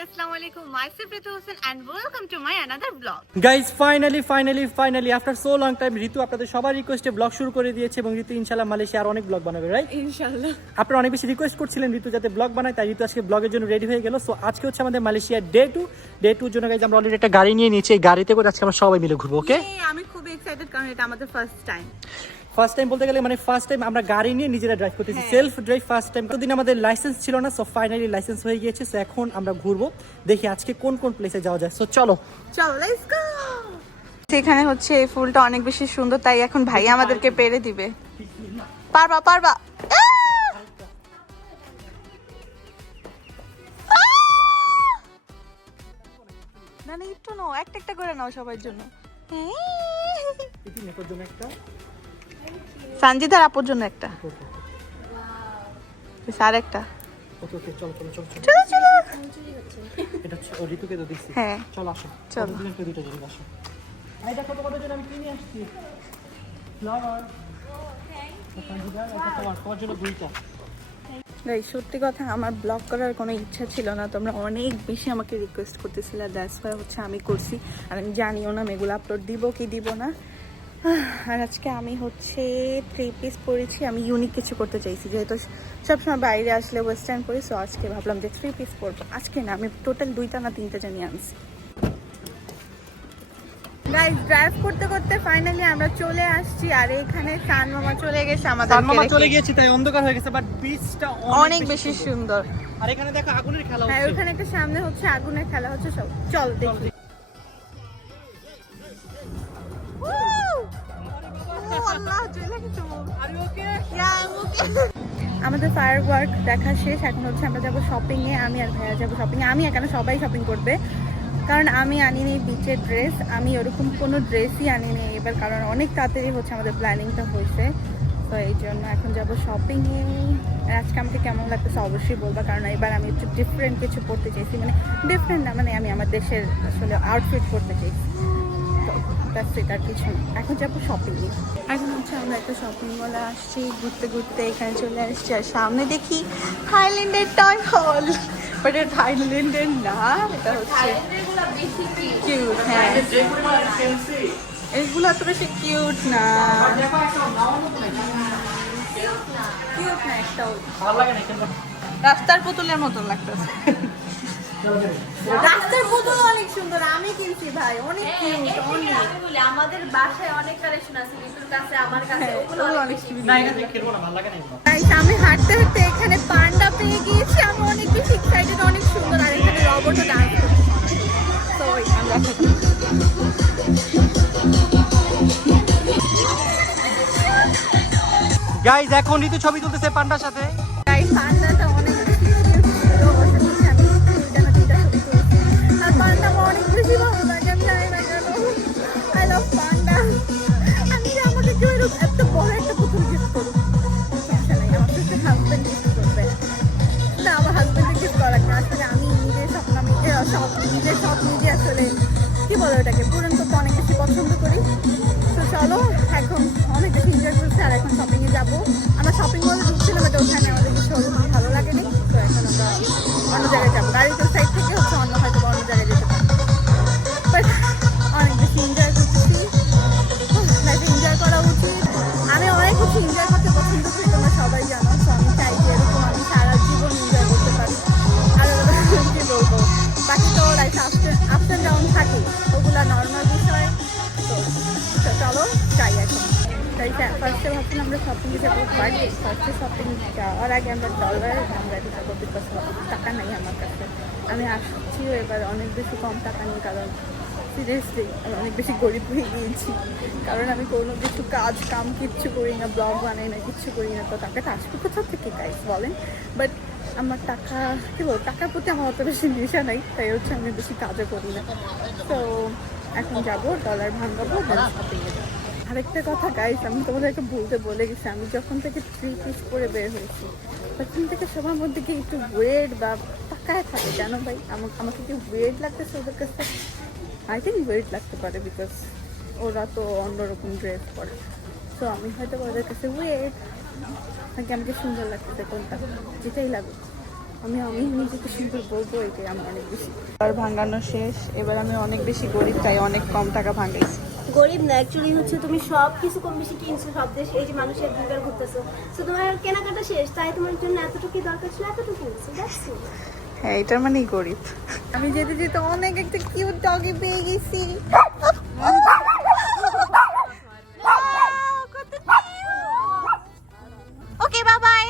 Assalamu alaikum. Myself Ritu Hussain and welcome to my another vlog. Guys finally after so long time Ritu আপনাদের সবার রিকোয়েস্টে blog শুরু করে দিয়েছে এবং ঋতু ইনশাআল্লাহ মালয়েশিয়া আর অনেক ব্লগ বানাবে, রাইট? Inshallah. আপনারা অনেক বেশি রিকোয়েস্ট করছিলেন ঋতু যাতে ব্লগ বানায়, তাই ঋতু আজকে ব্লগের জন্য রেডি হয়ে গেল। সো আজকে হচ্ছে আমাদের মালয়েশিয়ার ডে টুর জন্য গাইজ আমরা অলরেডি একটা গাড়ি নিয়ে নিয়েছি। এই গাড়িতে করে আজকে আমরা সবাই মিলে ঘুরবো। ওকে, আমি খুব এক্সাইটেড কারণ এটা আমাদের ফার্স্ট টাইম বলতে গেলে মানে ফার্স্ট টাইম আমরা গাড়ি নিয়ে নিজেরা ড্রাইভ করতেছি, সেলফ ড্রাইভ ফার্স্ট টাইম। কতদিন আমাদের লাইসেন্স ছিল না, সো ফাইনালি লাইসেন্স হয়ে গিয়েছে। সো এখন আমরা ঘুরবো, দেখি আজকে কোন কোন প্লেসে যাওয়া যায়। সো চলো লেটস গো। সেখানে হচ্ছে এই ফুলটা অনেক বেশি সুন্দর, তাই এখন ভাই আমাদেরকে পেরে দিবে। পারবা না না, একটু নাও, একটা করে নাও সবার জন্য। সঞ্জিতার আপুর জন্য একটা, আর একটা। চলো এটা ও ঋতুকে তো দিচ্ছি। হ্যাঁ চলো আসো, চলো। দুটো জিনিস আসো। এই দেখো তোমাদের জন্য আমি কিনে আসছি ফ্লাওয়ার। তোমার জন্য দুইটা। এই সত্যি কথা, আমার ব্লগ করার কোনো ইচ্ছা ছিল না, তোমরা অনেক বেশি আমাকে রিকোয়েস্ট করতেছিলে, দ্যাটস ওয়াই হচ্ছে আমি করছি। আর আমি জানিও না এগুলো আপলোড দিব কি দিব না। আর আজকে আমি হচ্ছে 3 পিস পরেছি। আমি ইউনিক কিছু করতে চাইছি, যেহেতু সবসময় বাইরে আসলে ওয়েস্টার্ন পরি। সো আজকে ভাবলাম যে 3 পিস পরবো। আজকে না, আমি টোটাল 2টা না 3টা জানিয়ে আনছি। গাইস, ড্রাইভ করতে করতে ফাইনালি আমরা চলে আসছি। আর এখানে সান মামা চলে গেছে আমাদের, চলে গেছি তাই অন্ধকার হয়ে গেছে, বাট বিচটা অনেক বেশি সুন্দর। আর এখানে দেখো আগুনের খেলা হ্যাঁ, হচ্ছে। ওখানে একটা সামনে হচ্ছে আগুনের খেলা হচ্ছে। সব চল দেখি। আমাদের ফায়ার ওয়ার্ক দেখা শেষ, এখন হচ্ছে আমরা যাবো শপিং এ। আমি আর ভাইয়া যাবো শপিং এ। আমি এখানে সবাই শপিং করবে, কারণ আমি আনিনি বিচের ড্রেস। আমি ওরকম কোনো ড্রেসই আনিনি এবার, কারণ অনেক তাড়াতাড়ি হচ্ছে আমাদের প্ল্যানিংটা হয়েছে। তো এই জন্য এখন যাবো শপিং এ। আজকে আমাকে কেমন লাগতেছে অবশ্যই বলবা, কারণ এবার আমি একটু ডিফারেন্ট কিছু পড়তে চাইছি। মানে ডিফারেন্ট না, মানে আমি আমার দেশের আসলে আউটফিট পড়তে চাইছি। আর কিছু না, এখন যাবো শপিং এ। এখন হচ্ছে আমরা একটা শপিং মলে আসছি, ঘুরতে ঘুরতে এখানে চলে আসছি। আর সামনে দেখি থাইল্যান্ডের টয় হল, বাট এটা থাইল্যান্ডের না, এটা হচ্ছে কিউট। হ্যাঁ, এগুলো এত বেশি কিউট না, কিউট না একটাও। রাস্তার পুতুলের মতন লাগতেছে। রাস্তার পুতুল অনেক সুন্দর, আমি কিনছি ভাই, অনেক কিউট। আমাদের বাসায় অনেক কালেকশন আছে, ঋতুর কাছে আমার কাছে ওগুলো অনেক বেশি। না এটা দেখে খেলবো না, ভালো লাগে না এগুলো। আমি হাঁটতে হাঁটতে এখানে পান্ডা পেয়ে গিয়েছি। আমি অনেক বেশি এক্সাইটেড, অনেক সুন্দর। আর এখানে রবটও ডান্স করছে। তো আমরা গাইজ এখন ঋতু ছবি তুলতেছে পান্ডার সাথে। এই পান্ডাটা অনেক বেশি cute ছিল। ওর সাথে হচ্ছে আমি 2টা না 3টা ছবি তুলছি। আর পান্ডা আমার অনেক বেশি ভালো লাগে, আমি জানি না কেন। আই লাভ পান্ডা। আমি যে আমাকে কেউ এরকম এত বড় একটা পুতুল গিফট করুক, সমস্যা নেই, আমার সাথে হাজব্যান্ড গিফট করবে না। আমার হাজব্যান্ডকে গিফট করা না, আসলে আমি নিজের স্বপ্ন, আমি নিজের সব নিজে আসলে কি বলে ওটাকে পূরণ করতে অনেক বেশি পছন্দ করি। তো চলো, এখন অনেক বেশি এনজয় করছি। আর এখন শপিংয়ে যাবো। আমরা শপিং মলে ঢুকছিলাম, বাট ওখানে আমাদের কিছু ভালো লাগেনি। তো এখন আমরা অন্য জায়গায় যাবো। গাড়িতে সাইড থেকে হচ্ছে অন্য হয়তো অন্য জায়গায় যেতে পারি। বাট অনেক বেশি এনজয় করতেছি, লাইফে এনজয় করা উচিত। আমি অনেক কিছু এনজয় করতে পছন্দ করি, তোমরা সবাই জানো। তো আমি চাই যে এরকম আমি সারা জীবন এনজয় করতে পারি। আর কি বলবো, বাকি তো লাইফ আপস অ্যান্ড ডাউন থাকে, ওগুলা নর্মাল বিষয়। তো চলো যাই এখন। তাই ফার্স্টে ভাবছিলাম আমরা শপিংয়ে যাবো, বাট ফার্স্টে শপিং যাওয়ার আগে আমরা ডলার আমরা এটা করতে পারছি। টাকা নাই আমার কাছে, আমি আসছিও এবার অনেক বেশি কম টাকা নিই, কারণ সিরিয়াসলি আমি অনেক বেশি গরিব হয়ে গিয়েছি। কারণ আমি কোনো কিছু কাম কিচ্ছু করি না, ব্লগ বানাই না, কিচ্ছু করি না। তো টাকাটা আসবে কোথা থেকে গাইস বলেন? বাট আমার টাকা কী বলবো, টাকার প্রতি আমার অত বেশি নেশা নাই, তাই হচ্ছে আমি বেশি কাজও করি না। তো এখন যাবো, ডলার ভাঙাবো, দেন শপিংয়ে যাবো। আরেকটা কথা গাইস, আমি তোমাদেরকে বলতে ভুলে গেছি, আমি যখন থেকে 3 পিস করে বের হয়েছি তখন থেকে সবার মধ্যে কি একটু ওয়েট বা তাকায় থাকে, জানো ভাই? আমাকে কি ওয়েট লাগতেছে ওদের কাছে? আই থিঙ্ক ওয়েট লাগতে পারে, বিকজ ওরা তো অন্যরকম ড্রেস পরে। তো আমি হয়তো ওদের কাছে ওয়েট নাকি আমাকে সুন্দর লাগতেছে, কোনটা যেটাই লাগুক আমি নিজেকে সুন্দর বলবো, এটাই আমার অনেক বেশি। আর ভাঙানো শেষ, এবার আমি অনেক বেশি গরিব, তাই অনেক কম টাকা ভাঙাইছি। গরিব না, অ্যাকচুয়ালি হচ্ছে তুমি সব কিছু কম বেশি কিনছো, সব দেশে এই যে মানুষের ভিড় ঘুরতেছো, তো তোমার কেনাকাটা শেষ, তাই তোমার জন্য এতটুকু দরকার ছিল, এতটুকু কিনছো, দ্যাটস ইট। হ্যাঁ, এটার মানেই গরিব। আমি যেতে যেতে অনেক একটা কিউট ডগি পেয়ে গেছি। Okay, bye bye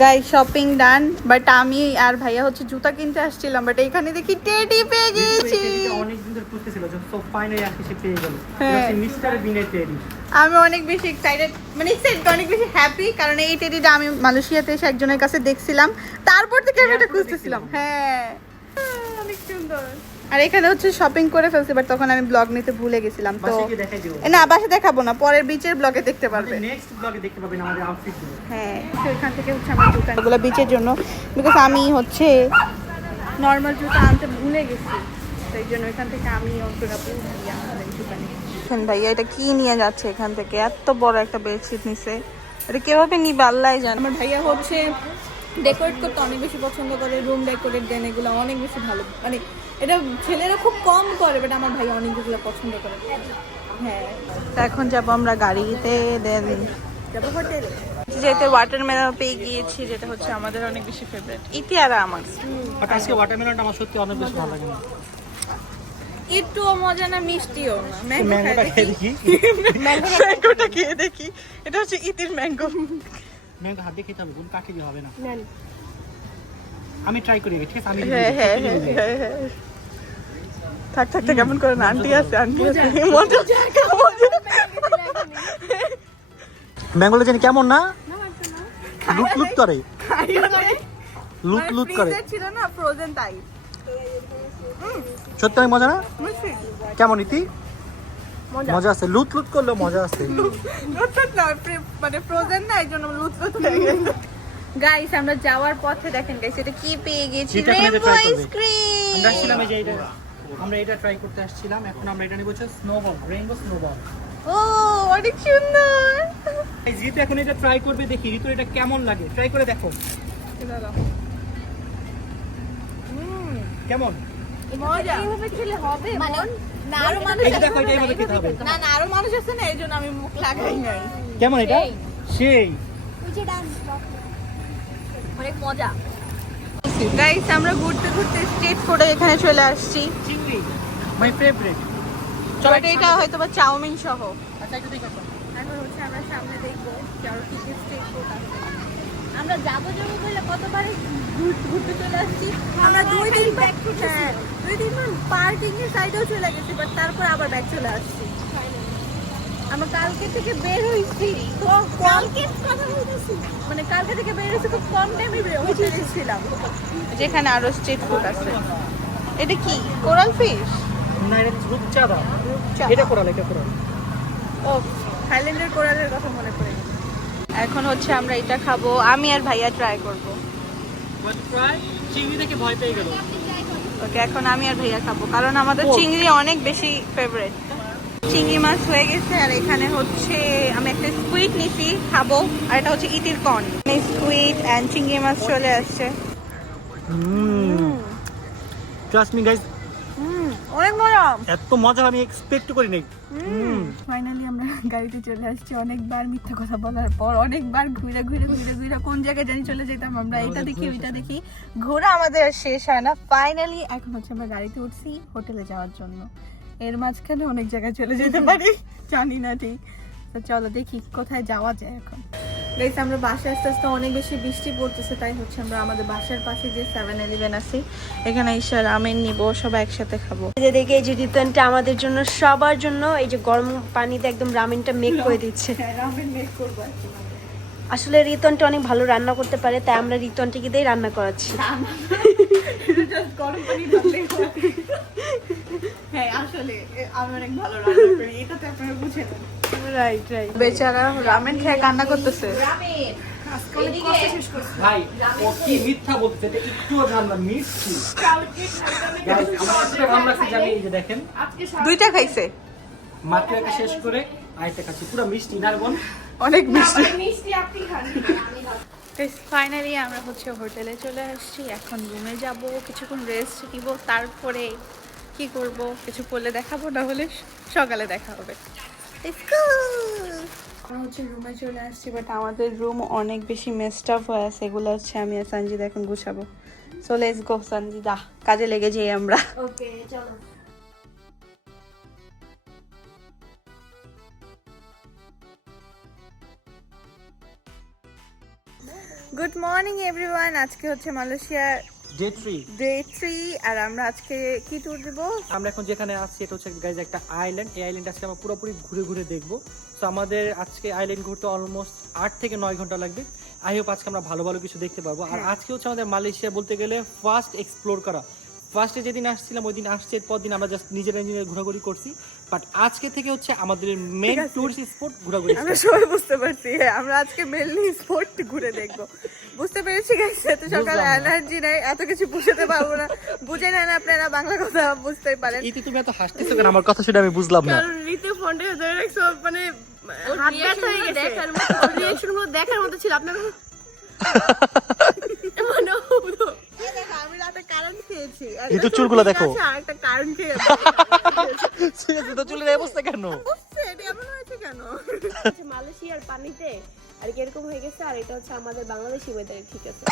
guys, shopping done. But আমি আর ভাইয়া হচ্ছে জুতা কিনতে আসছিলাম, বাট এখানে দেখি টেডি পেয়ে গেছি। অনেকদিন ধরে খুঁজতেছিল, তো ফাইনালি আজকে সে পেয়ে গেল। হ্যাঁ। মিস্টার বিনের টেডি। আমি অনেক বেশি এক্সাইটেড, মানে এক্সাইটেড, অনেক বেশি হ্যাপি, কারণ এই টেডিটা আমি মালয়েশিয়াতে এসে একজনের কাছে দেখছিলাম, তারপর থেকে আমি এটা খুঁজতেছিলাম। হ্যাঁ, অনেক সুন্দর। আর এখানে হচ্ছে শপিং করে ফেলছি, বাট তখন আমি ব্লগ নিতে ভুলে গেছিলাম। তো বাসায় গিয়ে দেখাই দেব। না, বাসে দেখাবো না, পরের বিচের ব্লগে দেখতে পারবে। নেক্সট ব্লগে দেখতে পাবেন আমাদের আউটফিটগুলো। হ্যাঁ, তো এখান থেকে হচ্ছে আমার জুতাগুলো বিচের জন্য, বিকজ আমি হচ্ছে নর্মাল জুতা আনতে ভুলে গেছি, সেই জন্য এখান থেকে আমি ভাইয়া এটা কি নিয়ে যাচ্ছে এখান থেকে, এত বড় একটা বেডশিট নিছে, এটা কিভাবে নিবে আল্লাহ জানে। আমার ভাইয়া হচ্ছে ডেকোরেট করতে অনেক বেশি পছন্দ করে, রুম ডেকোরেট দেন, এগুলো অনেক বেশি ভালো, মানে এটা ছেলেরা খুব কম করে, বাট আমার ভাইয়া অনেকগুলো পছন্দ করে। হ্যাঁ, তো এখন যাবো আমরা গাড়িতে, দেন যাবো হোটেলে। যেতে ওয়াটারমেলন পেয়ে গিয়েছি, যেটা হচ্ছে আমাদের অনেক বেশি ফেভারিট, ইতি আর আমার। বাট আজকে ওয়াটারমেলনটা আমার সত্যি অনেক বেশি ভালো লাগে। একটুও মজা না, মিষ্টিও না। ম্যাঙ্গোটা খেয়ে দেখি। ম্যাঙ্গোটা খেয়ে দেখি, এটা হচ্ছে ইতির ম্যাঙ্গো। ম্যাঙ্গো হাত দিয়ে খেতে হবে, কোন কাকে দিয়ে হবে না। আমি ট্রাই করি, ঠিক আছে? আমি হ্যাঁ হ্যাঁ হ্যাঁ হ্যাঁ হ্যাঁ। থাক থাক থাক, কেমন করে না, আন্টি আছে, আন্টি আছে, মজা মজা। ম্যাঙ্গোটা জানি কেমন না, লুট লুট করে, লুট লুট করে। ফ্রিজে ছিল না, ফ্রোজেন তাই। সত্যি অনেক মজা না? কেমন ইতি? মজা আছে, লুট লুট করলেও মজা আছে। লুটলুট না, মানে ফ্রোজেন না, এই জন্য লুটলুট হয়ে গেছে। গাইস, আমরা যাওয়ার পথে দেখেন গাইস, এটা কি পেয়ে গেছি, এটা আপনাদের রেনবো try করবে। আইসক্রিম। আমরা আসছিলাম এই যে আমরা এটা ট্রাই করতে আসছিলাম, এখন আমরা এটা নিব হচ্ছে স্নোবল, রেইনবো স্নোবল। ও, অনেক সুন্দর। এই জিতু এখন এটা ট্রাই করবে, দেখি ঋতু এটা কেমন লাগে, ট্রাই করে দেখো। কেমন? মজা। এইভাবে খেলে হবে মানে মন? না আরো মানুষ এই যে দেখো, এটা এইভাবে খেতে হবে। না না, আরো মানুষ আছে না, এই জন্য আমি মুখ লাগাই নাই। কেমন এটা? সেই অনেক মজা। গাইস, আমরা ঘুরতে ঘুরতে স্ট্রিট ফুডে এখানে চলে আসছি। চিংড়ি মাই ফেভারিট। চলো, এটা হয়তো বা চাউমিন সহ। আচ্ছা, একটু দেখো। এখন হচ্ছে আমরা সামনে দেখবো যে আরো কি কি স্টেট ফুড আছে। আমরা যাবো যাবো বলে কতবার ঘুরতে চলে আসছি। আমরা 2 দিন ব্যাক, হ্যাঁ 2 দিন পার্কিং এর সাইডেও চলে গেছি, বাট তারপর আবার ব্যাক চলে আসছি। আমরা কালকে থেকে বের হইছি, তো কালকে কথা বলতেছি, মানে কালকে থেকে বের হইছি, খুব কম টাইমে হোটেলে ছিলাম। যেখানে আরো স্ট্রিট ফুড আছে। এটা কি, কোরাল ফিশ? না, এটা রূপচাঁদা। এটা কোরাল, এটা কোরাল। ও, থাইল্যান্ডের কোরালের কথা মনে পড়ে গেল। এখন হচ্ছে আমরা এটা খাবো, আমি আর ভাইয়া ট্রাই করব। চিংড়ি দেখে ভয় পেয়ে গেল। ওকে, এখন আমি আর ভাইয়া খাবো, কারণ আমাদের চিংড়ি অনেক বেশি ফেভারিট। চিংড়ি মাছ হয়ে গেছে, আর এখানে হচ্ছে আমি একটা স্কুইড নিছি, খাবো, আর এটা হচ্ছে ইতির কর্ন। স্কুইড এন্ড চিংড়ি মাছ চলে আসছে। ট্রাস্ট মি গাইস, অনেক মজা। এত মজা আমি এক্সপেক্ট করি নাই। ফাইনালি আমরা গাড়িতে চলে আসছি, অনেকবার মিথ্যা কথা বলার পর, অনেকবার ঘুরে ঘুরে ঘুরে ঘুরে কোন জায়গায় জানি চলে যেতাম আমরা, এটা দেখি ওইটা দেখি, ঘোরা আমাদের আর শেষ হয় না। ফাইনালি এখন হচ্ছে আমরা গাড়িতে উঠছি হোটেলে যাওয়ার জন্য। এর মাঝখানে অনেক জায়গায় চলে যেতে পারি, জানি না ঠিক। তো চলো দেখি কোথায় যাওয়া যায় এখন। গাইস, আমরা বাসায় আস্তে আস্তে অনেক বেশি বৃষ্টি পড়তেছে, তাই হচ্ছে আমরা আমাদের বাসার পাশে যে 7-Eleven আছে, এখানে এসে রামেন নিবো, সবাই একসাথে খাবো। এই যে দেখে, এই যে রিতনটা আমাদের জন্য, সবার জন্য এই যে গরম পানিতে একদম রামেনটা মেক করে দিচ্ছে। রামেন মেক করবো। আসলে রিতনটা অনেক ভালো রান্না করতে পারে, তাই আমরা রিতনটাকে দিয়েই রান্না করাচ্ছি। গরম পানি ঢাললেই হয়। হ্যাঁ, আসলে আমি অনেক ভালো রান্না করি, এটা তো আপনারা বুঝে নেন। Right right. বেচারা রামেন খেয়ে কান্না করতেছে। ভাই, ও কি মিথ্যা বলতেছে, এটা একটুও ঝাল না, মিষ্টি। গাইস, আমার এতটা ভালো লাগছে যে আমি এই যে দেখেন, দুইটা খাইছে, মাত্র একটা শেষ করে আরেকটা খাচ্ছি, পুরো মিষ্টি না বোন? অনেক মিষ্টি। ফাইনালি আমরা হচ্ছে হোটেলে চলে আসছি, এখন রুমে যাব, কিছুক্ষণ রেস্ট নিব, তারপরে কি করব কিছু করলে দেখাবো, না হলে সকালে দেখা হবে। আমরা হচ্ছে রুমে চলে আসছি, বাট আমাদের রুম অনেক বেশি মেসড আপ হয়ে আছে, এগুলো হচ্ছে আমি আর সঞ্জিদা এখন গুছাবো। সো লেটস গো সঞ্জিদা, কাজে লেগে যাই আমরা। ওকে চলো। গুড মর্নিং এভরিওয়ান, আজকে হচ্ছে মালয়েশিয়ার ডে 3 আর আমরা আজকে কি ট্যুর দিব? আমরা এখন যেখানে আছি এটা হচ্ছে গাইজ একটা আইল্যান্ড। এই আইল্যান্ড আজকে আমরা পুরোপুরি ঘুরে ঘুরে দেখবো। তো আমাদের আজকে আইল্যান্ড ঘুরতে অলমোস্ট 8 থেকে 9 ঘন্টা লাগবে। আই হোপ আজকে আমরা ভালো ভালো কিছু দেখতে পারবো। আর আজকে হচ্ছে আমাদের মালয়েশিয়া বলতে গেলে ফার্স্ট এক্সপ্লোর করা। ফার্স্টে যেদিন আসছিলাম ওই দিন আসছে, এরপর দিন আমরা জাস্ট নিজেরা ঘোরাঘুরি করছি। বাট আজকে থেকে হচ্ছে আমাদের মেইন টুরিস্ট স্পট ঘোরাঘুরি। আমরা সবাই বুঝতে পারছি, হ্যাঁ আমরা আজকে মেনলি স্পট ঘুরে দেখবো। বুঝতে পেরেছি গাইস, এত সকালে এনার্জি নাই, এত কিছু বুঝতে পারবো না। বুঝে নেন আপনারা, বাংলা কথা বুঝতেই পারেন। ইতি তুমি এত হাসতেছো কেন? আমার কথা শুনে আমি বুঝলাম না। কারণ রীতি ফোনটা ধরে রাখছো, মানে হাত ব্যথা হয়ে গেছে। রিঅ্যাকশন গুলো দেখার মতো ছিল আপনার। মানে আমি রাতে কারেন্ট খেয়েছি, এই তো চুলগুলো দেখো। আরেকটা কারেন্ট খেয়ে তো চুলের এই অবস্থা কেন? বুঝছে এটা এমন হয়েছে কেন? মালয়েশিয়ার পানিতে আর কি এরকম হয়ে গেছে, আর এটা হচ্ছে আমাদের বাংলাদেশি ওয়েদারে। ঠিক আছে,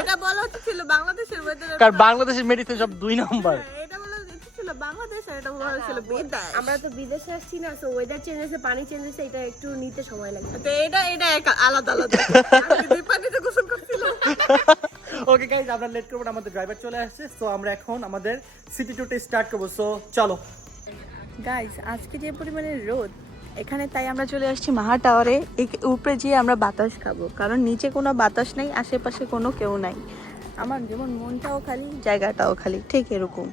এটা বলা উচিত ছিল বাংলাদেশের ওয়েদার, কারণ বাংলাদেশের মেডিসিন সব 2 নাম্বার। এটা বলা উচিত ছিল বাংলাদেশ, আর এটা বলা হয়েছিল বিদায়। আমরা তো বিদেশে আসছি না, সো ওয়েদার চেঞ্জ হয়েছে, পানি চেঞ্জ হয়েছে, এটা একটু নিতে সময় লাগবে। তো এটা আলাদা আলাদা। আমি দুই পানিতে গোসল করছিলাম। ওকে গাইস, আমরা লেট করব না, আমাদের ড্রাইভার চলে আসছে। সো আমরা এখন আমাদের সিটি টুরটা স্টার্ট করব। সো চলো গাইস, আজকে যে পরিমাণে রোদ এখানে, তাই আমরা চলে আসছি মাহা টাওয়ারে। উপরে গিয়ে আমরা বাতাস খাবো, কারণ নিচে কোনো বাতাস নেই, আশেপাশে কোনো কেউ নাই। আমার যেমন মনটাও খালি, জায়গাটাও খালি, ঠিক এরকম।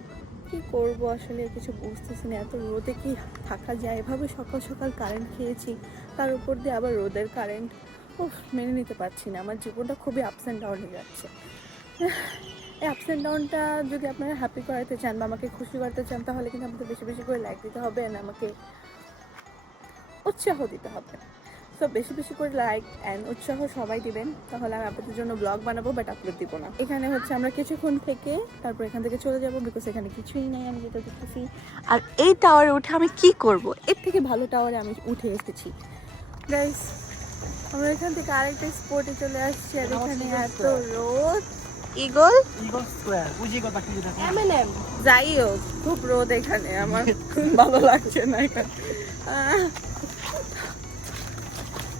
কি করব আসলে কিছু বুঝতেছি না, এত রোদে কি থাকা যায়? এভাবে সকাল সকাল কারেন্ট খেয়েছি, তার উপর দিয়ে আবার রোদের কারেন্ট। মেনে নিতে পারছি না, আমার জীবনটা খুবই আপস অ্যান্ড ডাউনে যাচ্ছে। এই আপস অ্যান্ড ডাউনটা যদি আপনারা হ্যাপি করাতে চান বা আমাকে খুশি করতে চান, তাহলে কিন্তু আমাকে বেশি বেশি করে লাইক দিতে হবে, আর আমাকে উৎসাহ দিতে হবে। সো বেশি বেশি করে লাইক অ্যান্ড উৎসাহ সবাই দিবেন, তাহলে আমি আপনাদের জন্য ব্লগ বানাবো, বাট আপলোড দিব না। এখানে হচ্ছে আমরা কিছুক্ষণ থেকে তারপর এখান থেকে চলে যাবো, বিকজ এখানে কিছুই নেই আমি যেটা দেখতেছি। আর এই টাওয়ারে উঠে আমি কি করব? এর থেকে ভালো টাওয়ারে আমি উঠে এসেছি। গাইস, আমরা এখান থেকে আরেকটা স্পটে চলে আসছি, আর এখানে এত রোদ। ইগল স্কয়ার বুঝি কথা কি দেখো। এমএনএম যাই হোক, খুব রোদ এখানে, আমার ভালো লাগছে না এখানে।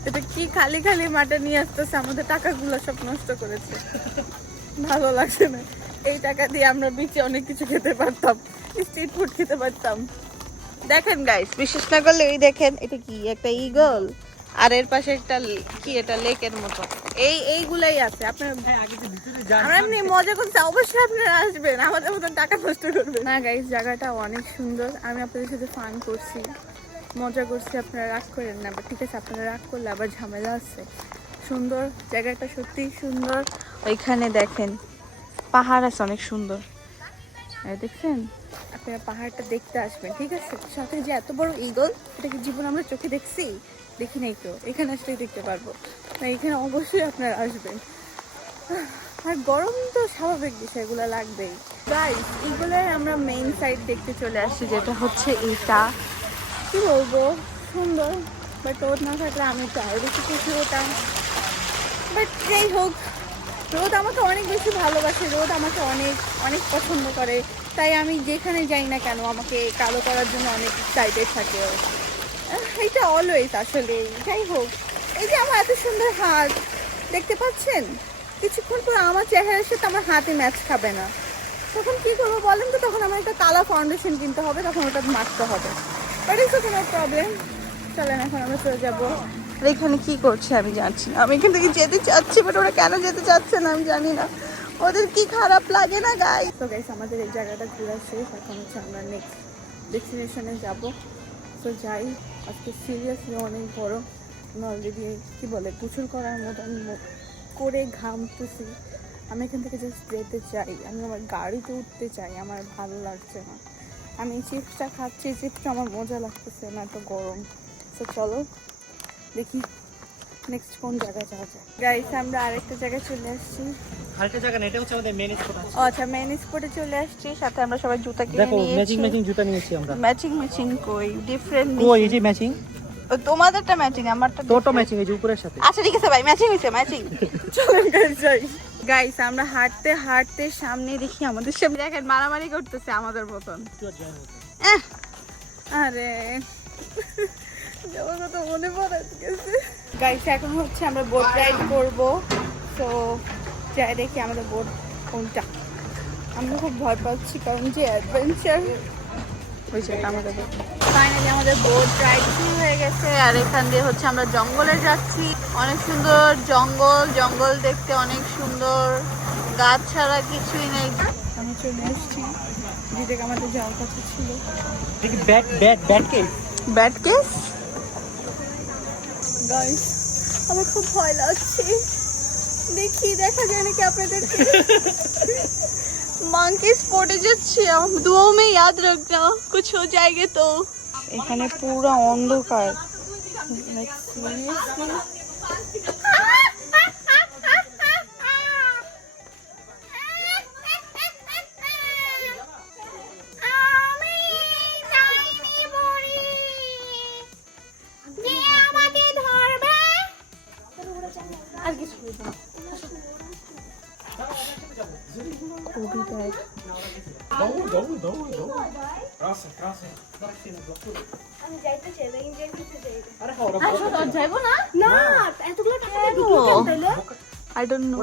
এটা কি খালি খালি মাঠে নিয়ে আসতেছে, আমাদের টাকাগুলো সব নষ্ট করেছে, ভালো লাগছে না। এই টাকা দিয়ে আমরা বিচে অনেক কিছু খেতে পারতাম, স্ট্রিট ফুড খেতে পারতাম। দেখেন গাইস, বিশ্বাস না করলে দেখেন, এটা কি একটা ঈগল, আর এর পাশে একটা কি, এটা লেকের মতো। এইগুলাই আছে। আপনার আমরা এমনি মজা করছি, অবশ্যই আপনারা আসবেন, আমাদের মতন টাকা নষ্ট করবেন না। গাইস, জায়গাটা অনেক সুন্দর, আমি আপনাদের সাথে ফান করছি, মজা করছি, আপনারা রাগ করেন না। ঠিক আছে, আপনারা রাগ করলে আবার ঝামেলা আছে। সুন্দর জায়গাটা, সত্যিই সুন্দর। ওইখানে দেখেন পাহাড় আছে অনেক সুন্দর, দেখছেন? আপনারা পাহাড়টা দেখতে আসবেন, ঠিক আছে? সাথে যে এত বড় ঈগল, এটা কি জীবন আমরা চোখে দেখি নাই তো, এখানে আসলেই দেখতে পারবো। এখানে অবশ্যই আপনারা আসবেন। আর গরম তো স্বাভাবিক বিষয়, এগুলো লাগবেই। গাইস, ঈগলের আমরা মেইন সাইড দেখতে চলে আসছি, যেটা হচ্ছে এটা। কি বলবো, সুন্দর, বাট রোদ না থাকলে আমি তো আরো বেশি খুশি হতাম। বাট যাই হোক, রোদ আমাকে অনেক বেশি ভালোবাসে, রোদ আমাকে অনেক অনেক পছন্দ করে, তাই আমি যেখানে যাই না কেন আমাকে কালো করার জন্য অনেক এক্সাইটেড থাকে। এটা অলওয়েজ আসলে। যাই হোক, এই যে আমার এত সুন্দর হাত দেখতে পাচ্ছেন, কিছুক্ষণ পর আমার চেহারার সাথে আমার হাতে ম্যাচ খাবে না, তখন কি করবো বলেন তো? তখন আমার একটা কালো ফাউন্ডেশন কিনতে হবে, তখন ওটা মাখতে হবে। বাট ইটস কোনো প্রবলেম। চলেন এখন আমরা চলে যাবো। আর এখানে কি করছে আমি জানছি না, আমি এখান থেকে যেতে চাচ্ছি, বাট ওরা কেন যেতে চাচ্ছে না আমি জানি না, ওদের কি খারাপ লাগে না গাইস। তো গাইস, আমাদের এই জায়গাটা ঘোরা শেষ, এখন হচ্ছে আমরা নেক্সট ডেস্টিনেশনে যাবো। তো যাই, আজকে সিরিয়াসলি অনেক বড়, আমি অলরেডি কী বলে গোসল করার মতন করে ঘামতেছি। আমি এখান থেকে জাস্ট যেতে চাই, আমি আমার গাড়িতে উঠতে চাই, আমার ভালো লাগছে না। আমি চিপসটা খাচ্ছি, চিপসটা আমার মজা লাগতেছে না, এত গরম। তো চলো দেখি নেক্সট কোন জায়গায় যাওয়া যায়? গাইস আমরা আরেকটা জায়গায় চলে আসছি। আরেকটা জায়গা না, এটা হচ্ছে আমাদের মেন স্পট আছে। ও আচ্ছা, মেন স্পটে চলে আসছি। সাথে আমরা সবাই জুতা কিনে দেখো নিয়েছি। ম্যাচিং ম্যাচিং জুতা নিয়েছি আমরা। ম্যাচিং কই ডিফারেন্ট কই এই যে ম্যাচিং, তোমাদেরটা ম্যাচিং, আমারটা তোরটা ম্যাচিং এই যে উপরের সাথে। আচ্ছা ঠিক আছে ভাই, ম্যাচিং হইছে ম্যাচিং। চলুন গাইস যাই। গাইস আমরা হাঁটতে হাঁটতে সামনে দেখি আমাদের সামনে দেখেন মারামারি করতেছে আমাদের মতন। আরে যাওয়ার কথা মনে পড়ে গেছে। গাইস এখন হচ্ছে আমরা বোট রাইড করব। তো যাই দেখি আমাদের বোট কোনটা। আমরা খুব ভয় পাচ্ছি কারণ যে অ্যাডভেঞ্চার হয়েছে আমাদের বোট। ফাইনালি আমাদের বোট রাইড শুরু হয়ে গেছে। আর এখান দিয়ে হচ্ছে আমরা জঙ্গলে যাচ্ছি। অনেক সুন্দর জঙ্গল, জঙ্গল দেখতে অনেক সুন্দর, গাছ ছাড়া কিছুই নেই। আমি চলে এসেছি যেটাকে আমাদের যাওয়ার কথা ছিল। দেখি ব্যাট ব্যাট ব্যাট কে ব্যাট কেস। গাইস আমার খুব ভয় লাগছে, দেখি দেখা যায় নাকি আপনাদেরকে। मंकी स्पॉटे যাচ্ছি, हम दुआओं में याद रखना कुछ हो जाएगा तो। এখানে পুরো অন্ধকার। আর কিছু আমি যাইতে চাই, এনজয় করতে চাই। আরে ওরা আর যাইবো না? না, এতগুলো টাকা দিয়ে ঢুকলো কেন তাইলে? I don't know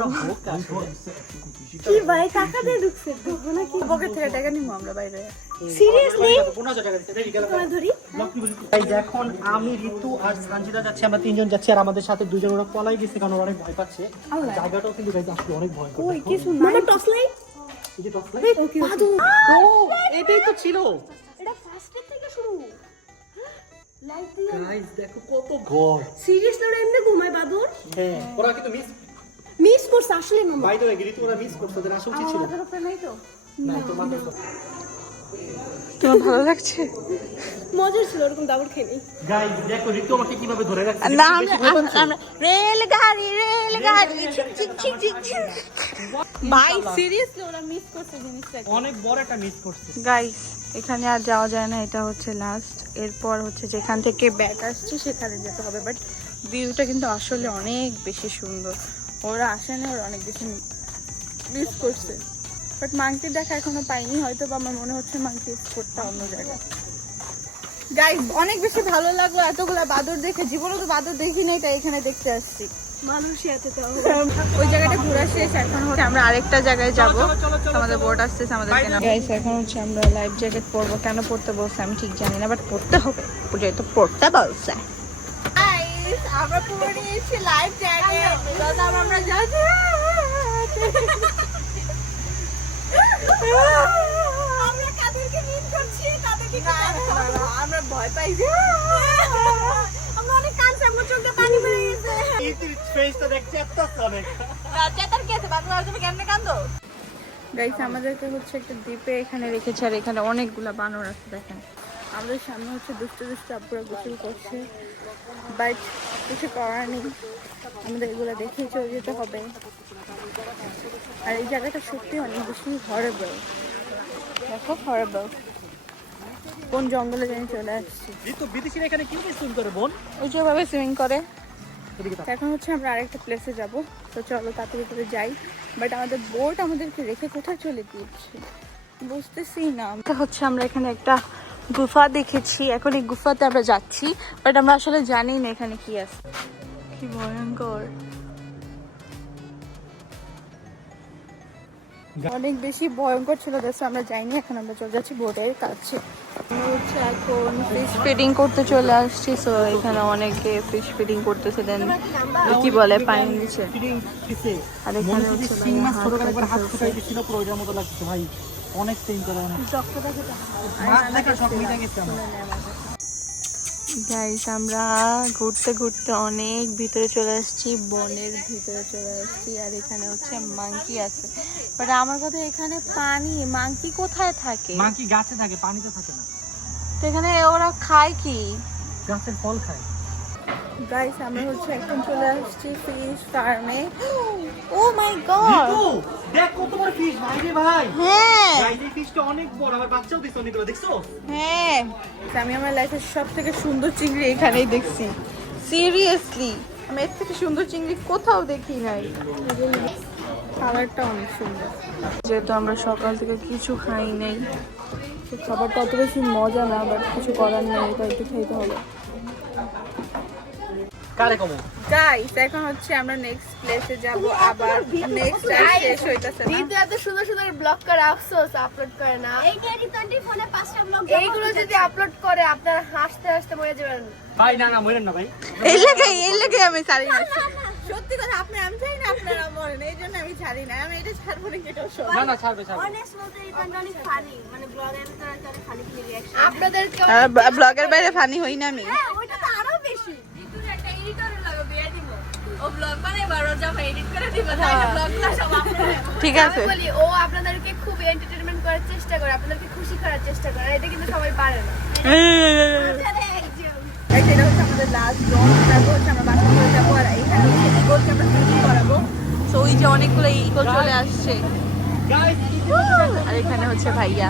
কি ভাই টাকা দিয়ে ঢুকছে ঢুকবো না কি? পকেট থেকে টাকা নিবো আমরা বাইরে। সিরিয়াসলি? 15,000 টাকা দিতে দেখি গেল। তোমায় ধরি? গাইস এখন আমি ঋতু আর সানজিদা যাচ্ছি, আমরা তিনজন যাচ্ছি। আর আমাদের সাথে দুজন ওরা পলাই গেছে কারণ ওরা অনেক ভয় পাচ্ছে। জায়গাটাও কিন্তু গাইস আসলে অনেক ভয় করে। ওই কিছু না, মামা টস লাইট? এই যে টপ লাইট বাদু। ও এটাই তো ছিল। এটা ফার্স্ট থেকে শুরু। লাইট দিয়ে গাইস দেখো কত ঘর। সিরিয়াসলি ওরা এমনি ঘুমায় বাদুর? হ্যাঁ ওরা কিন্তু মিস করছে আসলে মামা। বাই দ্য ওয়ে ঋতু ওরা মিস করতে ওদের আসা উচিত ছিল। আমাদের উপরে নাই তো। না তো মাত্র তোমার ভালো লাগছে? মজার ছিল, ওরকম দাবর খেয়ে নেই। গাইস দেখো ঋতু আমাকে কিভাবে ধরে রাখছে। না আমরা রেলগাড়ি ছিক ছিক ছিক ছিক ছিক। ভাই সিরিয়াসলি ওরা মিস করছে জিনিসটা। অনেক বড় একটা মিস করছে। গাইস এখানে আর যাওয়া যায় না, এটা হচ্ছে লাস্ট। এরপর হচ্ছে যেখান থেকে ব্যাক আসছে সেখানে যেতে হবে। বাট ভিউটা কিন্তু আসলে অনেক বেশি সুন্দর। ওরা আসে না, ওরা অনেক বেশি মিস করছে। বাট মাংকি দেখা এখনো পাইনি, হয়তো বা আমার মনে হচ্ছে মাংকি স্পটটা অন্য জায়গায়। গাইস অনেক বেশি ভালো লাগলো এতগুলা বাদর দেখে। জীবনে তো বাদর দেখি নাই, তাই এখানে দেখতে আসছি। মালয়েশিয়াতে তো ওই জায়গাটা ঘোরা শেষ, এখন হচ্ছে আমরা আরেকটা জায়গায় যাব। আমাদের বোট আসতেছে আমাদেরকে না। গাইস এখন হচ্ছে আমরা লাইফ জ্যাকেট পরবো। কেন পড়তে বলছে আমি ঠিক জানি না, বাট পড়তে হবে, যেহেতু পড়তে বলছে। গাইস আমরা পুরো নিয়েছি লাইফ জ্যাকেট, দাদা আমরা যাচ্ছি। আমরা কাদেরকে মিট করছি, তাদেরকে আমরা ভয় পাইছি। আমরা অনেক কাঁদছি, আমার চোখে পানি বেরিয়ে গেছে। ইতির ফেসটা দেখতে এত অনেক। গাইস আমাদেরকে হচ্ছে একটা দ্বীপে এখানে রেখেছে। আর এখানে অনেকগুলা বানর আছে দেখেন। আমাদের সামনে হচ্ছে দুষ্ট আপুরা গোসল করছে, বাট কিছু করার নেই, আমাদের এগুলো দেখেই চলে যেতে হবে। আর এই জায়গাটা সত্যি অনেক বেশি হরেবল। দেখো হরেবল, কোন জঙ্গলে জানি চলে আসছি। ঋতু বিদেশিরা এখানে কি সুইম করে বোন? ওই যেভাবে সুইমিং করে। এদিকে তাকাও। এখন হচ্ছে আমরা আরেকটা প্লেসে যাব, তো চলো তাড়াতাড়ি করে যাই। বাট আমাদের বোট আমাদেরকে রেখে কোথায় চলে গিয়েছে বুঝতেছি না। এটা হচ্ছে আমরা এখানে একটা গুফা দেখেছি, এখন এই গুফাতে আমরা যাচ্ছি, বাট আমরা আসলে জানি না এখানে কি আছে। কি ভয়ঙ্কর, অনেক বেশি ভয়ঙ্কর ছিল। দেখো আমরা যাইনি, এখন আমরা চলে যাচ্ছি বোটের কাছে। আমরা হচ্ছে এখন ফিশ ফিডিং করতে চলে আসছি। সো এখানে অনেকে ফিশ ফিডিং করতেছে, দেন কি বলে পানি নিচে। আর এখানে হচ্ছে শিং মাছ ছোট করে একবার হাত ফুটাই দিছিল পুরো ওইটার মতো লাগছে ভাই। অনেক পেইন করে অনেক। মাছ দেখা সব মিটে গেছে আমার। গাইস আমরা ঘুরতে ঘুরতে অনেক ভিতরে চলে আসছি, বনের ভিতরে চলে আসছি। আর এখানে হচ্ছে মাংকি আছে, বাট আমার কথা এখানে পানি, মাংকি কোথায় থাকে? মাংকি গাছে থাকে, পানিতে থাকে না। তো এখানে ওরা খায় কি? গাছের ফল খায়। গাইস আমরা হচ্ছে এখন চলে আসছি ফিশ ফার্মে। ও মাই গড, দেখ কত বড় ফিশ ভাই রে ভাই। হ্যাঁ গাইস এই ফিশটা অনেক বড়, আমার বাচ্চাও দেখছো অনেকগুলো, দেখছো? হ্যাঁ, আমি আমার লাইফের সব থেকে সুন্দর চিংড়ি এখানেই দেখছি। সিরিয়াসলি আমি এর থেকে সুন্দর চিংড়ি কোথাও দেখি নাই। খাবারটা অনেক সুন্দর। যেহেতু আমরা সকাল থেকে কিছু খাই নাই, তো খাবারটা অত বেশি মজা না, বাট কিছু করার নেই, তাই একটু খাইতে হবে। কারে কমো গাইস এখন হচ্ছে আমরা নেক্সট প্লেসে যাব, আবার নেক্সট শেষ হইতাছে না। দিদি এত সুন্দর সুন্দর ব্লগ করে আফসোস আপলোড করে না। এই 2020 ফোনে 5টা ব্লগ এইগুলো যদি আপলোড করে আপনারা হাসতে হাসতে মরে যাবেন। ভাই। না না মরেন না ভাই। এই লাগে আমি ছাড়ি না। সত্যি কথা, আমি চাই না আপনারা মরেন, এই জন্য আমি ছাড়ি না। আমি এটা ছাড়বো না, এটাও সব। না না ছাড়বে ছাড়বে। অনেস্ট বলতে এটা অনেক ফানি, মানে ব্লগের ভিতরে একটা ফানি রিঅ্যাকশন। আপনাদেরকে ব্লগের বাইরে ফানি হই না আমি। হ্যাঁ ওইটা তো আরো বেশি। দিদুর একটা এডিটরের লাগে বিয়ে দিব। ও ব্লগ বানায় বড় যখন এডিট করে দিবে তাহলে ব্লগগুলো সব আপনারা। ঠিক আছে। আমি বলি ও আপনাদেরকে খুব এন্টারটেইনমেন্ট করার চেষ্টা করে, আপনাদেরকে খুশি করার চেষ্টা করে। এটা কিন্তু সবাই পারে না। Guys, এটা হচ্ছে আমাদের লাস্ট জোন। তারপর হচ্ছে আমরা বাসা করে যাবো, আর এইখানে হচ্ছে ইগলকে আমরা শুটিং করাবো। তো ওই যে অনেকগুলো ইগল চলে আসছে, গাইস আর এখানে হচ্ছে ভাইয়া।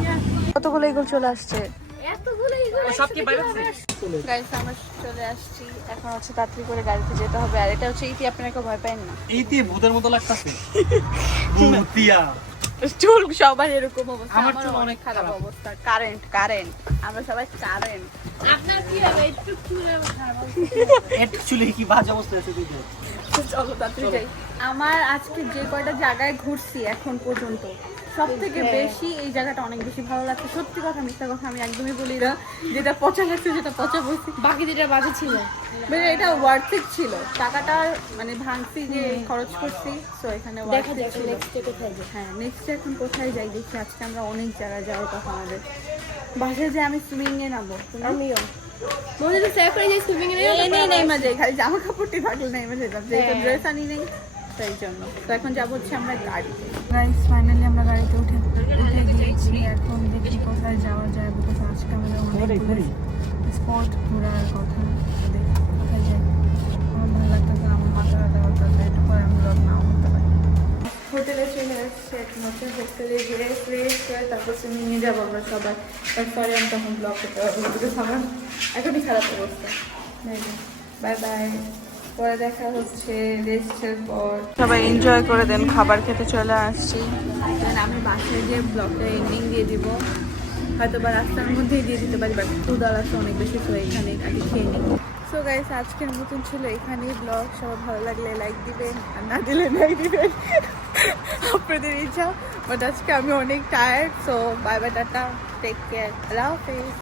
কতগুলো ইগল চলে আসছে। এতগুলো এগুলো সব কি বাইরে আছে? গাইস আমরা চলে আসছি, এখন হচ্ছে তাড়াতাড়ি করে গাড়িতে যেতে হবে। আর এটা হচ্ছে ইতি, আপনারা কেউ ভয় পান না। এইতে ভূতের মতো লাগতাছে। ভূতিয়া। চুল সবার এরকম অবস্থা, আমার আমারও চুল অনেক অনেক খারাপ খারাপ। অবস্থা। কারেন্ট আমরা সবাই কারেন্ট। আপনার কি হবে একটু চুলে অ্যাকচুয়ালি কি বাজে অবস্থা আছে দিদি। চলো তাড়াতাড়ি যাই। আমার আজকে যে কয়টা জায়গায় ঘুরছি এখন পর্যন্ত, সব থেকে বেশি এই জায়গাটা অনেক বেশি ভালো লাগছে। সত্যি কথা, মিথ্যা কথা আমি একদমই বলি না। যেটা পচা লাগছে সেটা পচা বলছি, বাকি যেটা বাজে ছিল মানে এটা ওয়ার্থ ইট ছিল। টাকাটা মানে ভাঙছি যে খরচ করছি, তো এখানে ওয়ার্থ ইট ছিল। হ্যাঁ নেক্সট এখন কোথায় যাই দেখি। আজকে আমরা অনেক জায়গায় যাওয়ার কথা আমাদের। বাসায় যে আমি সুইমিং এ নামবো, আমিও মনে তো সেভ করে যে সুইমিং এর নেই মাঝে, খালি জামা কাপড়টি থাকলে নেই মাঝে যেতাম, যেহেতু ড্রেস আনি নেই তাই জন্য। তো এখন যাবো হচ্ছে আমরা গাড়িতে। গাইস ফাইনালি আমরা গাড়িতে উঠে গিয়েছি। এখন দেখি কোথায় যাওয়া যায়, বিকজ আজকে আমাদের অনেকগুলো স্পট ঘোরার কথা। তো দেখি কোথায় যাই। আমার ভালো লাগতেছে, আমার মাথা ব্যথা করতেছে, একটু পরে আমি ব্লগ নাও করতে পারি। হোটেলে চলে এসেছে, এখন হচ্ছে হোটেলে গিয়ে ফ্রেশ করে তারপর সুইমিংয়ে যাবো আমরা সবাই। তারপরে আমি তখন ব্লগ করতে পারবো, বিকজ আমার এখনই খারাপ অবস্থা। বাই বাই, পরে দেখা হচ্ছে রেস্টের পর। সবাই এনজয় করে দেন, খাবার খেতে চলে আসছি। আমি বাসায় যে ব্লগটা এন্ডিং দিয়ে দিব, হয়তো বা রাস্তার মধ্যেই দিয়ে দিতে পারি, বাট ক্ষুধা লাগছে অনেক বেশি, তো এখানে আগে খেয়ে নিই। সো গাইস আজকের মতন ছিল এখানেই ব্লগ। সবার ভালো লাগলে লাইক দিবেন, আর না দিলে নাই দিবেন, আপনাদের ইচ্ছা। বাট আজকে আমি অনেক টায়ার্ড, সো বাই বাই, টাটা, টেক কেয়ার, আল্লাহ হাফেজ।